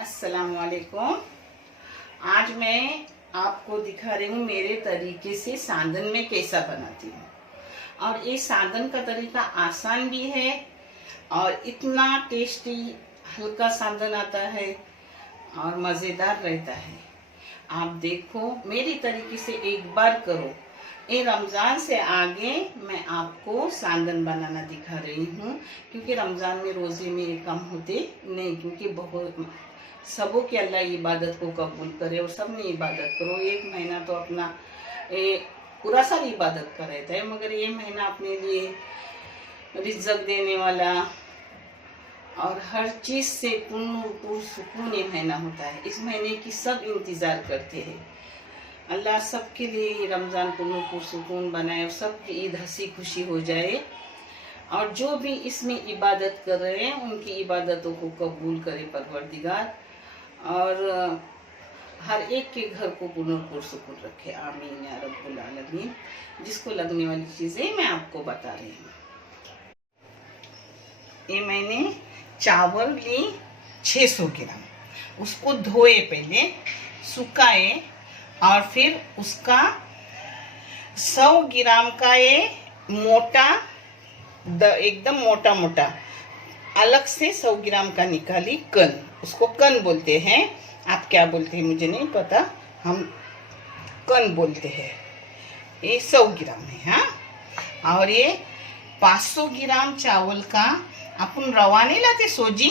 अस्सलाम वालेकुम। आज मैं आपको दिखा रही हूँ मेरे तरीके से सांदन में कैसा बनाती हूँ। और ये सांदन का तरीका आसान भी है और इतना टेस्टी हल्का सांदन आता है और मज़ेदार रहता है। आप देखो मेरी तरीके से एक बार करो। ये रमज़ान से आगे मैं आपको सांदन बनाना दिखा रही हूँ, क्योंकि रमज़ान में रोज़े मेरे कम होते नहीं, क्योंकि बहुत सबों की अल्लाह इबादत को कबूल करे और सब ने इबादत करो। एक महीना तो अपना पूरा साल इबादत का रहता है, मगर ये महीना अपने लिए रिज़्क़ देने वाला और हर चीज़ से पुरसुकून ये महीना होता है। इस महीने की सब इंतज़ार करते हैं। अल्लाह सबके लिए रमज़ान को पुरसुकून बनाए और सबकी ईद हंसी खुशी हो जाए, और जो भी इसमें इबादत कर रहे हैं उनकी इबादतों को कबूल करे परवरदिगार, और हर एक के घर को पुरसुकून रखे। आमीन या रब्बुल आलमीन। जिसको लगने वाली चीज़ें मैं आपको बता रही हूँ। ये मैंने चावल ली 600 ग्राम, उसको धोए, पहले सुखाए और फिर उसका 100 ग्राम का ये मोटा एकदम मोटा मोटा अलग से 100 ग्राम का निकाली कन, उसको कन बोलते हैं। आप क्या बोलते हैं मुझे नहीं पता, हम कन बोलते हैं। ये 100 ग्राम है। हाँ, और ये 500 ग्राम चावल का अपन रवा नहीं लाते सोजी,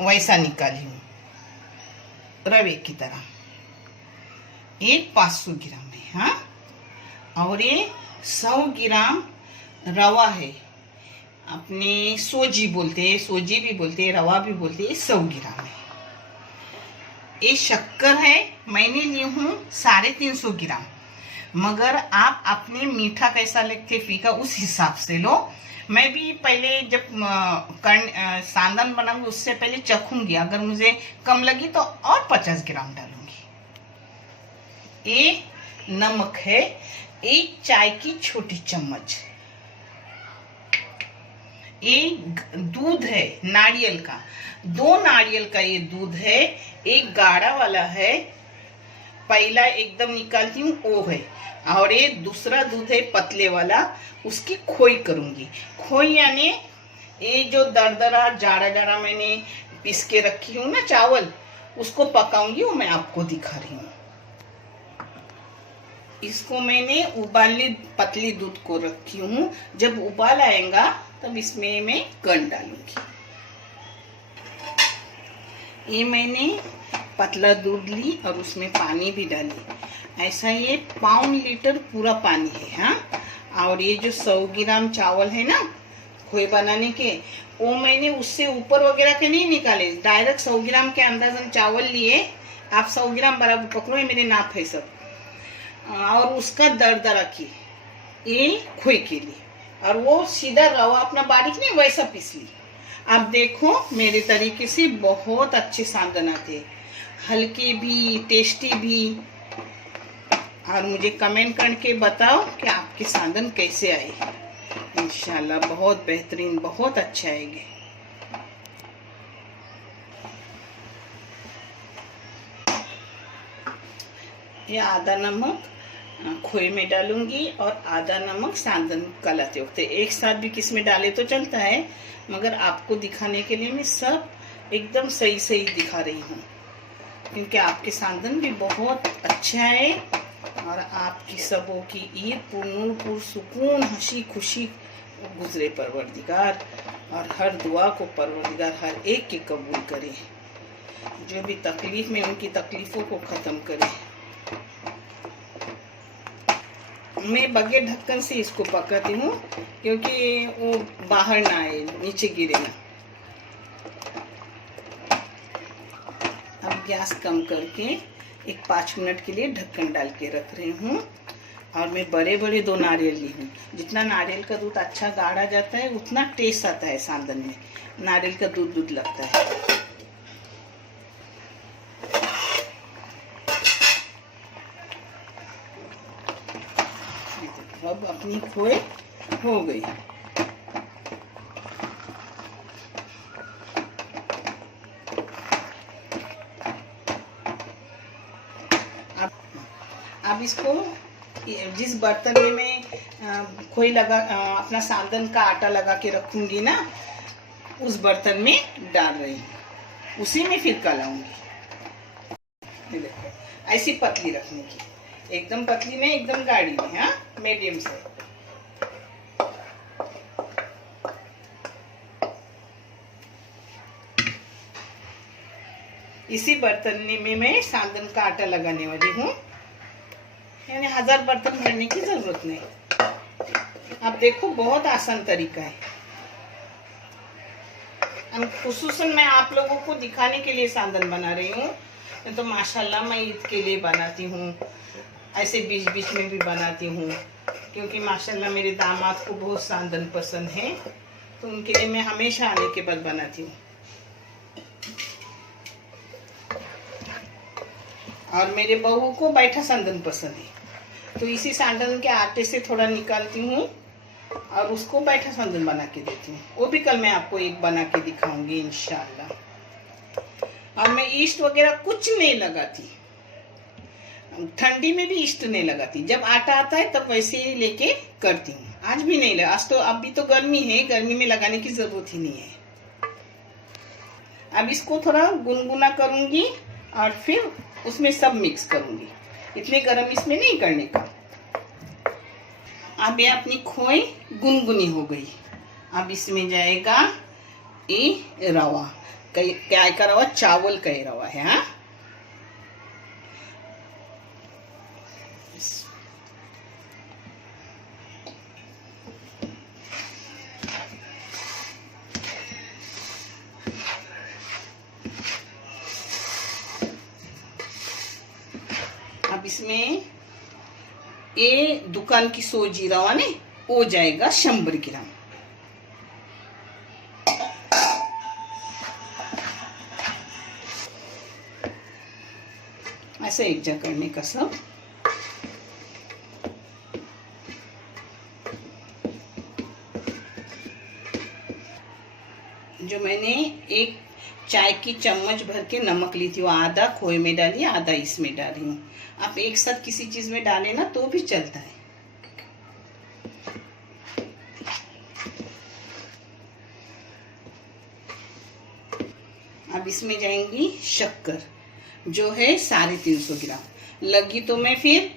वैसा निकाली हूँ रवे की तरह। ये 500 ग्राम है। हाँ, और ये 100 ग्राम रवा है, अपने सोजी बोलते हैं, सोजी भी बोलते हैं, रवा भी बोलते हैं। 100 ग्राम है। ये शक्कर है, मैंने ली हूँ 350 ग्राम, मगर आप अपने मीठा कैसा लगते फीका उस हिसाब से लो। मैं भी पहले जब सांदन बनाऊंगी उससे पहले चखूंगी, अगर मुझे कम लगी तो और 50 ग्राम डालूंगी। ये नमक है, 1 चाय की छोटी चम्मच। ये दूध है नारियल का, 2 नारियल का ये दूध है। एक गाढ़ा वाला है, पहला एकदम निकालती हूँ वो है, और ये दूसरा दूध है पतले वाला, उसकी खोई करूंगी। खोई यानी ये जो दरदरा जाड़ा जाड़ा मैंने पीस के रखी हूँ ना चावल, उसको पकाऊंगी, वो मैं आपको दिखा रही हूँ। इसको मैंने उबाली पतली दूध को रखी हूँ, जब उबाल आएगा तब इसमें मैं कन डालूंगी। ये मैंने पतला दूध ली और उसमें पानी भी डाली, ऐसा ये 1 लीटर पूरा पानी है। हाँ, और ये जो 100 ग्राम चावल है ना खोए बनाने के, वो मैंने उससे ऊपर वगैरह के नहीं निकाले, डायरेक्ट 100 ग्राम के अंदाजन चावल लिए। आप 100 ग्राम बराबर पकड़ो, ये मेरे नाप है सब। और उसका दरदरा की ये खोए के लिए, और वो सीधा रवा अपना बारीक नहीं वैसा पीस ली। आप देखो मेरे तरीके से बहुत अच्छे सांदन आते हैं, हल्के भी टेस्टी भी। और मुझे कमेंट करके बताओ कि आपके सांदन कैसे आए। इंशाल्लाह बहुत बेहतरीन, बहुत अच्छे आएंगे। ये आधा नमक खोए में डालूंगी और आधा नमक सांदन गलाते वक्त। एक साथ भी किस में डाले तो चलता है, मगर आपको दिखाने के लिए मैं सब एकदम सही सही दिखा रही हूँ, क्योंकि आपके सांदन भी बहुत अच्छा है और आपकी सबों की ईद पुरसुकून हंसी खुशी गुजरे परवरदिगार, और हर दुआ को परवरदिगार हर एक के कबूल करे, जो भी तकलीफ में उनकी तकलीफ़ों को ख़त्म करे। मैं बगैर ढक्कन से इसको पकाती हूँ, क्योंकि वो बाहर ना आए, नीचे गिरे ना। अब गैस कम करके एक 5 मिनट के लिए ढक्कन डाल के रख रही हूँ। और मैं बड़े बड़े 2 नारियल ली हूँ। जितना नारियल का दूध अच्छा गाढ़ा जाता है उतना टेस्ट आता है सांदन में, नारियल का दूध लगता है। अब अपनी खोए हो गई। अब इसको जिस बर्तन में मैं खोई लगा अपना सांदन का आटा लगा के रखूंगी ना, उस बर्तन में डाल रही हूँ, उसी में फिर कलाऊंगी। ये देखो, ऐसी पतली रखने की, एकदम पतली नहीं, एकदम गाढ़ी नहीं, हाँ, मीडियम से। इसी बर्तन में मैं सांदन का आटा लगाने वाली हूँ, यानी 1000 बर्तन भरने की जरूरत नहीं। आप देखो, बहुत आसान तरीका है। खुसूसन मैं आप लोगों को दिखाने के लिए सांदन बना रही हूँ, तो माशाल्लाह मैं ईद के लिए बनाती हूँ, ऐसे बीच बीच में भी बनाती हूँ, क्योंकि माशाल्लाह मेरे दामाद को बहुत सांदन पसंद है, तो उनके लिए मैं हमेशा आने के बाद बनाती हूँ। और मेरे बहू को बैठा सांदन पसंद है, तो इसी सांदन के आटे से थोड़ा निकालती हूँ और उसको बैठा सांदन बना के देती हूँ। वो भी कल मैं आपको एक बना के दिखाऊंगी इंशाल्लाह। और मैं ईस्ट वगैरह कुछ नहीं लगाती, ठंडी में भी ईस्ट नहीं लगाती, जब आटा आता है तब वैसे ही लेके करती हूँ। आज भी नहीं लगा, आज तो अभी तो गर्मी है, गर्मी में लगाने की जरूरत ही नहीं है। अब इसको थोड़ा गुनगुना करूंगी और फिर उसमें सब मिक्स करूंगी, इतने गरम इसमें नहीं करने का। अब ये अपनी खोई गुनगुनी हो गई। अब इसमें जाएगा ये रवा, क्या का रवा, चावल का ही रवा है, हाँ। अब इसमें ये दुकान की सोजी रवा ने हो जाएगा 100 ग्राम। ऐसे एक जगह करने का सब। जो मैंने एक चाय की चम्मच भर के नमक ली थी, वो आधा खोए में डाली, आधा इसमें डाली हूँ। आप एक साथ किसी चीज में डालें ना तो भी चलता है। अब इसमें जाएंगी शक्कर, जो है 350 ग्राम। लगी तो मैं फिर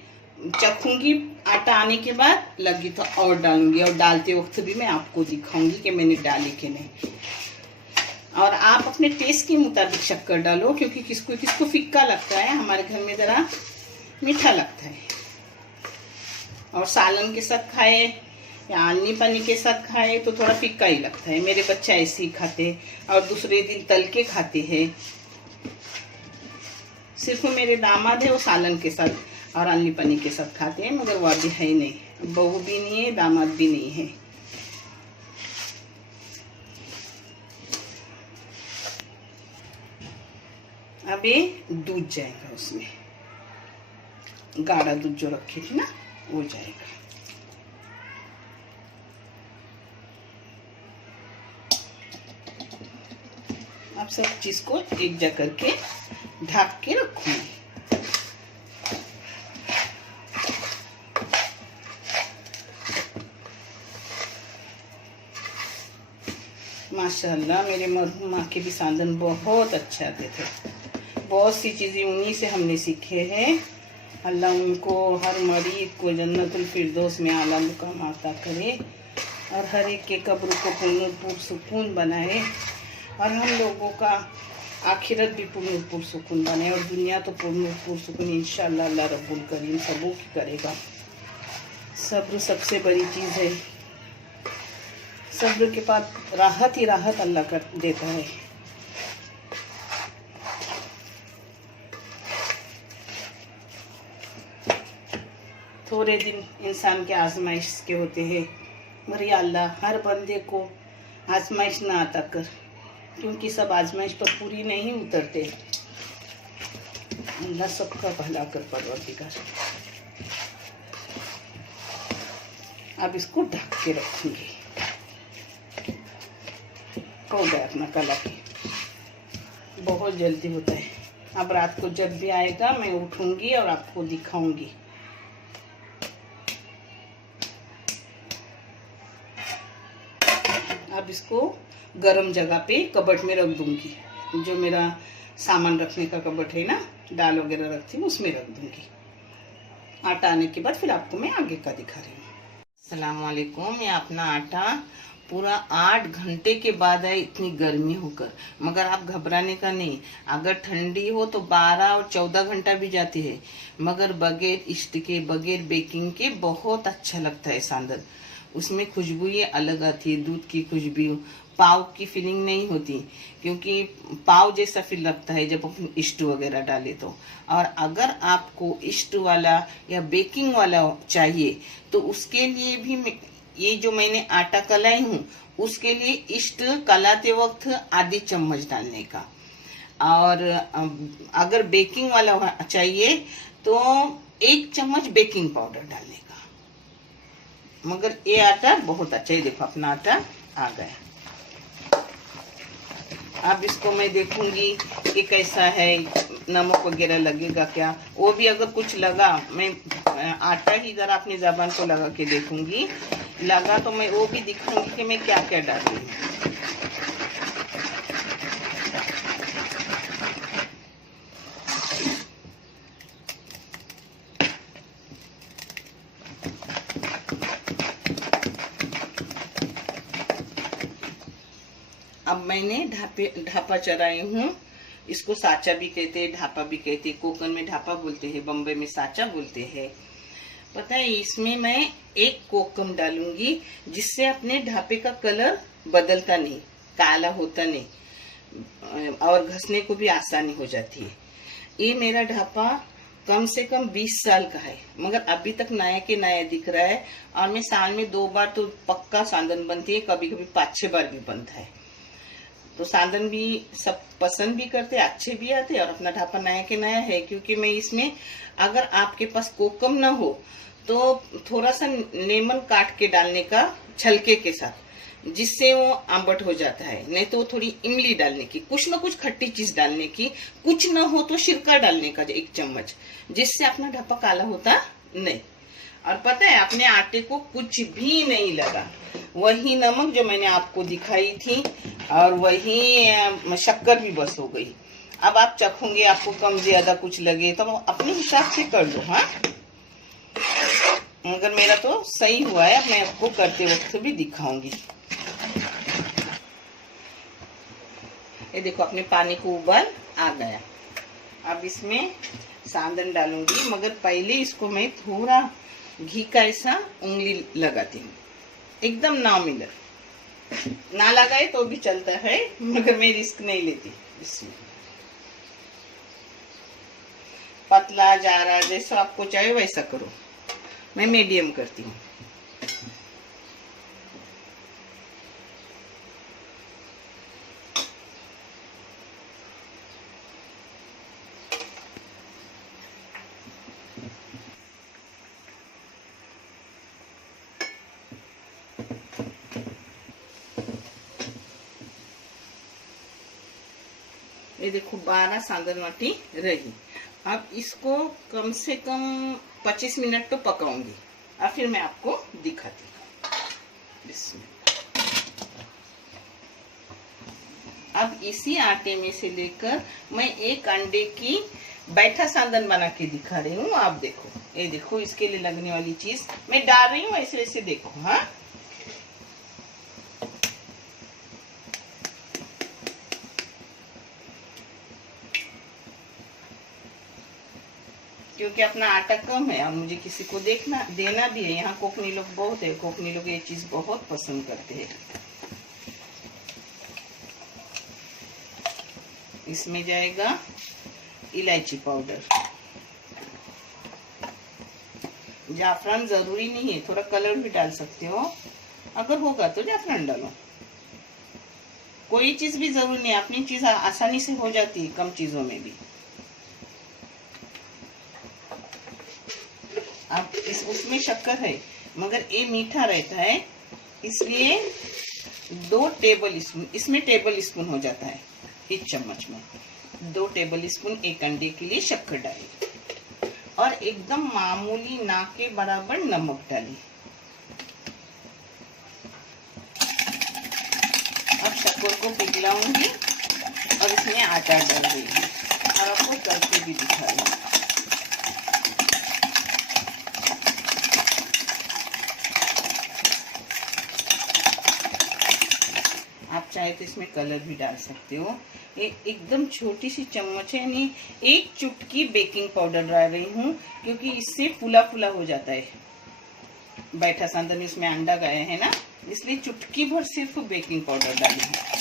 चखूंगी, आटा आने के बाद लगी तो और डालूंगी, और डालते वक्त भी मैं आपको दिखाऊंगी कि मैंने डाली कि नहीं। और आप अपने टेस्ट के मुताबिक शक्कर डालो, क्योंकि किसको किसको फिक्का लगता है, हमारे घर में ज़रा मीठा लगता है। और सालन के साथ खाए या आलनी पानी के साथ खाए तो थोड़ा फिक्का ही लगता है। मेरे बच्चे ऐसे ही खाते और दूसरे दिन तल के खाते हैं। सिर्फ मेरे दामाद है वो सालन के साथ और आलनी पानी के साथ खाते हैं, मगर वह भी है नहीं, बहू भी नहीं है, दामाद भी नहीं है। अब ये दूध जाएगा उसमें, गाढ़ा दूध जो रखी थी ना वो जाएगा। अब सब चीज को एक जगह करके ढक के रखूंगी। माशाल्लाह मेरे मरहूम माँ के भी सांदन बहुत अच्छे आते थे। बहुत सी चीज़ें उन्हीं से हमने सीखे हैं। अल्लाह उनको हर मरीज को जन्नतुल फिरदौस में आला मुकाम अता करे और हर एक के कब्र को पुरसुकून बनाए, और हम लोगों का आखिरत भी पुरसुकून बनाए, और दुनिया तो पुरसुकून इंशाअल्लाह अल्लाह रब्बुल करीम सबों की करेगा। सब्र सबसे बड़ी चीज़ है, सब्र के बाद राहत ही राहत अल्लाह कर देता है। थोड़े दिन इंसान के आजमाइश के होते हैं, मगर अल्लाह हर बंदे को आजमाइश ना आता कर, क्योंकि सब आजमाइश पर पूरी नहीं उतरते। अल्लाह सबका भला कर परवरदिगार। अब इसको ढक के रखूंगी। हो गया अपना कला की, बहुत जल्दी होता है। अब रात को जब भी आएगा मैं उठूंगी और आपको दिखाऊंगी अब इसको गरम जगह पे कबर्ड में रख दूंगी। जो मेरा सामान रखने का कबर्ड है ना, दाल वगैरह रखती हूँ, उसमें रख दूंगी। आटा आने के बाद फिर आपको मैं आगे का दिखा रही हूँ। अस्सलाम वालेकुम। ये अपना आटा पूरा 8 घंटे के बाद है, इतनी गर्मी होकर। मगर आप घबराने का नहीं, अगर ठंडी हो तो 12 और 14 घंटा भी जाती है, मगर बगैर ईस्ट के, बगैर बेकिंग के बहुत अच्छा लगता है सांदन। उसमें खुशबू ये अलग आती है, दूध की खुशबू। पाव की फीलिंग नहीं होती, क्योंकि पाव जैसा फील लगता है जब अपन ईस्ट वगैरह डाले तो। और अगर आपको ईस्ट वाला या बेकिंग वाला चाहिए तो उसके लिए भी ये जो मैंने आटा कलाई हूँ, उसके लिए ईस्ट कलाते वक्त आधी चम्मच डालने का। और अगर बेकिंग वाला चाहिए तो 1 चम्मच बेकिंग पाउडर डालने का। मगर ये आटा बहुत अच्छा है। देखो अपना आटा आ गया। अब इसको मैं देखूंगी कि कैसा है, नमक वगैरह लगेगा क्या। वो भी अगर कुछ लगा, मैं आटा ही जरा अपनी ज़बान को लगा के देखूंगी, लगा तो मैं वो भी दिखाऊंगी कि मैं क्या क्या डाल रही हूँ। अब मैंने ढापा चढ़ाई हूँ। इसको साचा भी कहते हैं, ढापा भी कहते हैं। कोकण में ढापा बोलते हैं, बम्बई में साचा बोलते हैं। पता है, इसमें मैं 1 कोकम डालूंगी, जिससे अपने ढापे का कलर बदलता नहीं, काला होता नहीं, और घसने को भी आसानी हो जाती है। ये मेरा ढापा कम से कम 20 साल का है, मगर अभी तक नया के नया दिख रहा है। और मैं साल में 2 बार तो पक्का सांदन बनती है, कभी कभी 5-6 बार भी बनता है। तो सांदन भी सब पसंद भी करते, अच्छे भी आते। और अपना ढापा नया के नया है, क्योंकि मैं इसमें, अगर आपके पास कोकम ना हो तो थोड़ा सा लेमन काट के डालने का छलके के साथ, जिससे वो आंबट हो जाता है। नहीं तो थोड़ी इमली डालने की, कुछ ना कुछ खट्टी चीज डालने की। कुछ ना हो तो सिरका डालने का 1 चम्मच, जिससे अपना ढापा काला होता नहीं। और पता है, अपने आटे को कुछ भी नहीं लगा, वही नमक जो मैंने आपको दिखाई थी, और वही शक्कर भी बस हो गई। अब आप चखोगे, आपको कम ज्यादा कुछ लगे तो अपने हिसाब से कर लो। हाँ, मगर मेरा तो सही हुआ है। अब मैं आपको करते वक्त भी दिखाऊंगी। ये देखो, अपने पानी को उबाल आ गया। अब इसमें सांदन डालूंगी, मगर पहले इसको मैं थोड़ा घी का ऐसा उंगली लगाती हूँ, एकदम नॉमिनल। ना लगाए तो भी चलता है, मगर मैं रिस्क नहीं लेती। इसमें पतला जारा जैसा आपको चाहे वैसा करो, मैं मीडियम करती हूँ। ये देखो 12 सांदन वाटी रही। अब इसको कम से कम 25 मिनट तो पकाऊंगी, और फिर मैं आपको दिखाती हूँ। अब इसी आटे में से लेकर मैं 1 अंडे की बैठा सांदन बना के दिखा रही हूँ। आप देखो, ये देखो, इसके लिए लगने वाली चीज मैं डाल रही हूँ, ऐसे ऐसे देखो। हाँ, क्योंकि अपना आटा कम है और मुझे किसी को देना भी है। यहाँ कोकनी लोग बहुत है, कोकनी लोग ये चीज बहुत पसंद करते हैं। इसमें जाएगा इलायची पाउडर। जाफरान जरूरी नहीं है, थोड़ा कलर भी डाल सकते हो, अगर होगा तो जाफरान डालो। कोई चीज भी जरूरी नहीं, अपनी चीज आसानी से हो जाती है कम चीजों में भी। अब उसमें शक्कर है, मगर ये मीठा रहता है, इसलिए 2 टेबल स्पून, इसमें टेबल स्पून हो जाता है। 1 चम्मच में 2 टेबल स्पून 1 अंडे के लिए शक्कर डाली, और एकदम मामूली ना के बराबर नमक डाली। इसको पिघलाऊंगी और इसमें आटा डाल दूंगी और आपको करके भी दिखा रही हूँ। आप चाहे तो इसमें कलर भी डाल सकते हो। एकदम छोटी सी चम्मच है, यानी एक चुटकी बेकिंग पाउडर डाल रही हूँ क्योंकि इससे फुला फुला हो जाता है। बैठा सांदन इसमें अंडा गया है ना, इसलिए चुटकी भर सिर्फ बेकिंग पाउडर डाली है।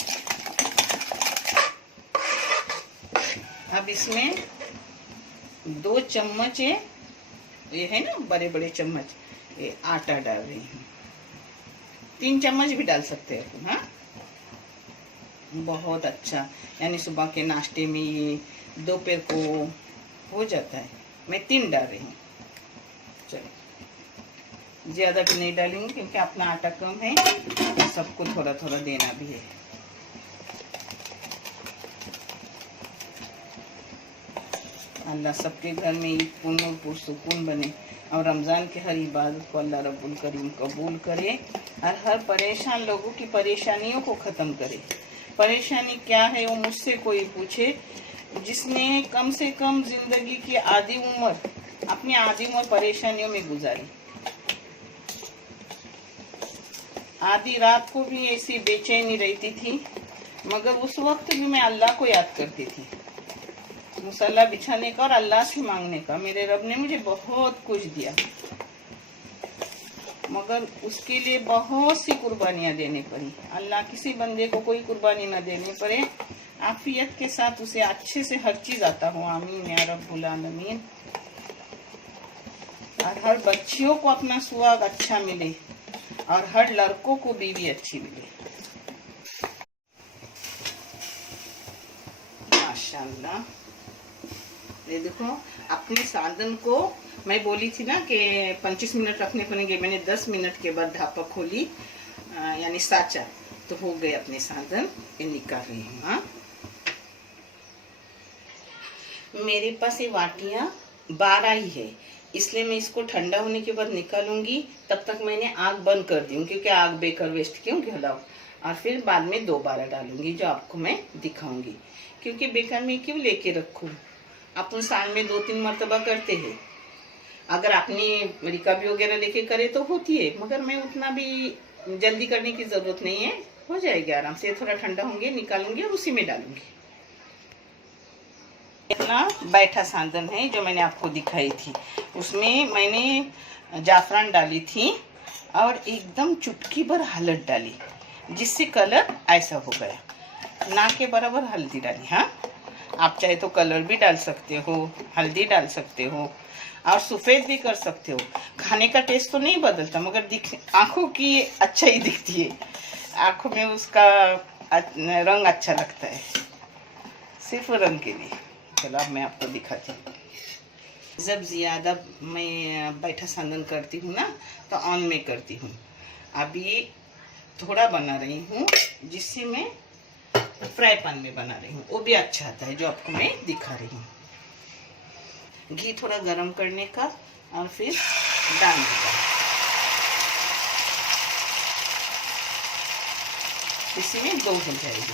अब इसमें 2 चम्मच ये है ना बड़े बड़े चम्मच ये आटा डाल रही हूँ। 3 चम्मच भी डाल सकते हैं। हाँ, बहुत अच्छा, यानी सुबह के नाश्ते में ये दोपहर को हो जाता है। मैं 3 डाल रही हूँ। चलो, ज़्यादा भी नहीं डालूंगी क्योंकि अपना आटा कम है, तो सबको थोड़ा थोड़ा देना भी है। अल्लाह सबके घर में ईद पुन पुरसुकून बने और रमज़ान के हर इबादत को अल्लाह रब्बुल करीम कबूल करे और हर परेशान लोगों की परेशानियों को ख़त्म करे। परेशानी क्या है वो मुझसे कोई पूछे, जिसने कम से कम जिंदगी की आधी उम्र अपनी आधी उम्र परेशानियों में गुजारी, आधी रात को भी ऐसी बेचैनी रहती थी, मगर उस वक्त भी मैं अल्लाह को याद करती थी, मुसल्ला बिछाने का और अल्लाह से मांगने का। मेरे रब ने मुझे बहुत कुछ दिया, मगर उसके लिए बहुत सी कुर्बानियां देनी पड़ी। अल्लाह किसी बंदे को कोई कुर्बानी ना देनी पड़े, आफियत के साथ उसे अच्छे से हर चीज आता हो। आमीन या रब्बुल आलमीन। और हर बच्चियों को अपना सुहाग अच्छा मिले और हर लड़कों को बीवी अच्छी मिले। माशाल्लाह, ये देखो अपने साधन को मैं बोली थी ना कि 25 मिनट रखने पड़ेंगे, मैंने 10 मिनट के बाद ढापा खोली, यानी साचा, तो हो गए अपने साधन। ये निकाल रही हूँ। हाँ, मेरे पास ये वाटियाँ 12 ही है, इसलिए मैं इसको ठंडा होने के बाद निकालूंगी। तब तक मैंने आग बंद कर दी क्योंकि आग बेकार वेस्ट क्यों घलाओ, और फिर बाद में दोबारा डालूंगी जो आपको मैं दिखाऊंगी। क्योंकि बेकार में क्यों लेके रखूँ, अपन साल में 2-3 मरतबा करते हैं। अगर अपनी रिकाबी वगैरह लेके करे तो होती है, मगर मैं उतना भी जल्दी करने की जरूरत नहीं है, हो जाएगी आराम से। थोड़ा ठंडा होंगे निकालूंगी और उसी में डालूंगी। इतना बैठा सांदन है जो मैंने आपको दिखाई थी, उसमें मैंने जाफरान डाली थी और एकदम चुटकी भर हल्दी डाली, जिससे कलर ऐसा हो गया। ना के बराबर हल्दी डाली। हाँ, आप चाहे तो कलर भी डाल सकते हो, हल्दी डाल सकते हो और सफ़ेद भी कर सकते हो। खाने का टेस्ट तो नहीं बदलता, मगर आँखों की अच्छा ही दिखती है, आँखों में उसका रंग अच्छा लगता है, सिर्फ रंग के लिए। चलो अब मैं आपको दिखाती हूँ। जब ज़्यादा मैं बैठा सांदन करती हूँ ना तो ऑन में करती हूँ। अभी थोड़ा बना रही हूँ जिससे मैं फ्राई पैन में बना रही हूँ, वो भी अच्छा आता है जो आपको मैं दिखा रही हूँ। घी थोड़ा गरम करने का और फिर डालने का, इसी में 2 हो जाएगी।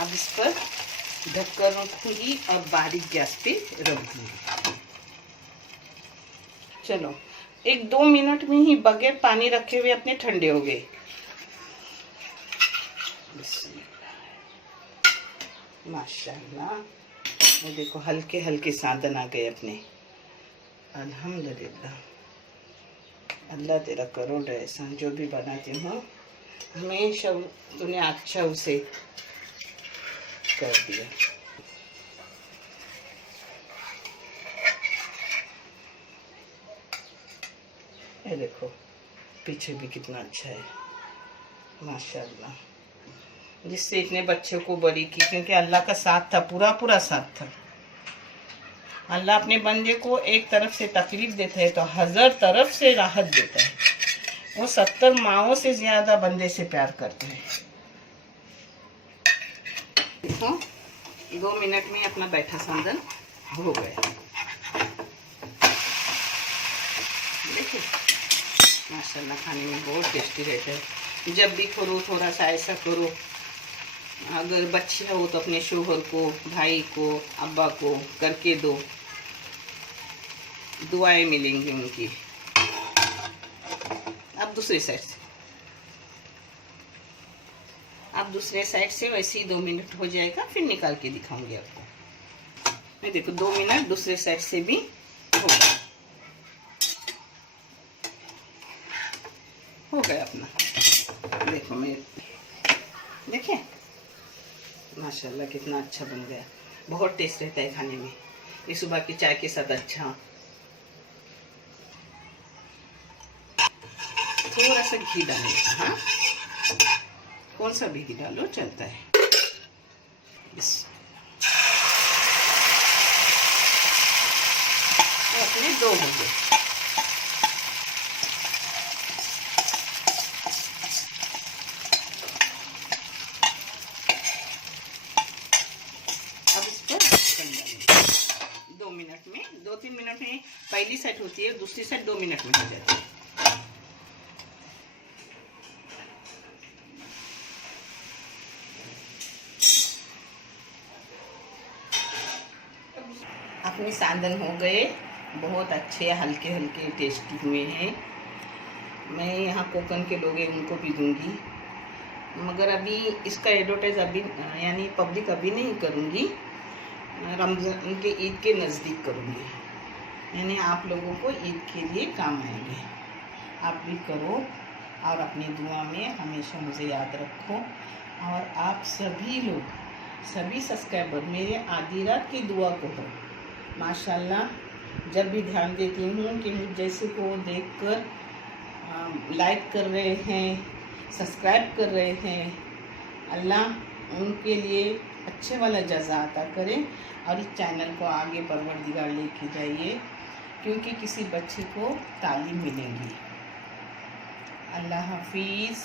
अब इस पर ढककर रखूंगी और बारीक गैस पे रख दूंगी। चलो 1-2 मिनट में ही बगैर पानी रखे हुए अपने ठंडे हो गए। माशाल्लाह, वो देखो हल्के हल्के सांदन आ गए अपने। अल्हम्दुलिल्लाह, अल्लाह तेरा करोड़ एहसान। जो भी बनाती हूँ हमेशा तूने अच्छा उसे कर दिया। ये देखो पीछे भी कितना अच्छा है माशाल्लाह, जिससे इतने बच्चों को बड़ी की, क्योंकि अल्लाह का साथ था, पूरा पूरा साथ था। अल्लाह अपने बंदे को एक तरफ से तकलीफ देता है तो 1000 तरफ से राहत देता है। वो 70 माओं से ज्यादा बंदे से प्यार करता है। देखो 2 मिनट में अपना बैठा सांदन हो गया। देखो माशाल्लाह, खाने में बहुत टेस्टी रहता है। जब भी करो थोड़ा सा ऐसा करो। अगर बच्चियाँ हो तो अपने शोहर को, भाई को, अब्बा को करके दो, दुआएं मिलेंगी उनकी। अब दूसरी साइड से, अब दूसरे साइड से वैसे ही 2 मिनट हो जाएगा, फिर निकाल के दिखाऊंगी आपको। मैं देखो 2 मिनट दूसरे साइड से भी हो गया अपना। देखो मैं, देखिए माशाल्लाह कितना अच्छा बन गया। बहुत टेस्ट रहता है खाने में, ये सुबह की चाय के साथ अच्छा। थोड़ा सा घी डालेगा, हाँ कौन सा भी घी डालो चलता है। तो अपने 2 हो गए। अब इस पर ढक्कन डालेंगे 2 मिनट में, 2-3 मिनट में पहली सेट होती है, दूसरी सेट 2 मिनट में हो जाती है। अपने सालन हो गए, बहुत अच्छे हल्के हल्के टेस्टी हुए हैं। मैं यहाँ कोकन के लोग हैं उनको भी दूंगी, मगर अभी इसका एडवर्टाइज अभी यानी पब्लिक अभी नहीं करूँगी, रमज़ान के ईद के नज़दीक करूँगी, यानी आप लोगों को ईद के लिए काम आएंगे। आप भी करो और अपनी दुआ में हमेशा मुझे याद रखो। और आप सभी लोग, सभी सब्सक्राइबर मेरे आधी रात की दुआ करो। माशाल्लाह जब भी ध्यान देती हूँ कि मुझ जैसे को देखकर लाइक कर रहे हैं, सब्सक्राइब कर रहे हैं, अल्लाह उनके लिए अच्छे वाला जज़ा अता करे और इस चैनल को आगे परवरदिगार लेके जाइए, क्योंकि किसी बच्चे को तालीम मिलेंगी। अल्लाह हाफिज़।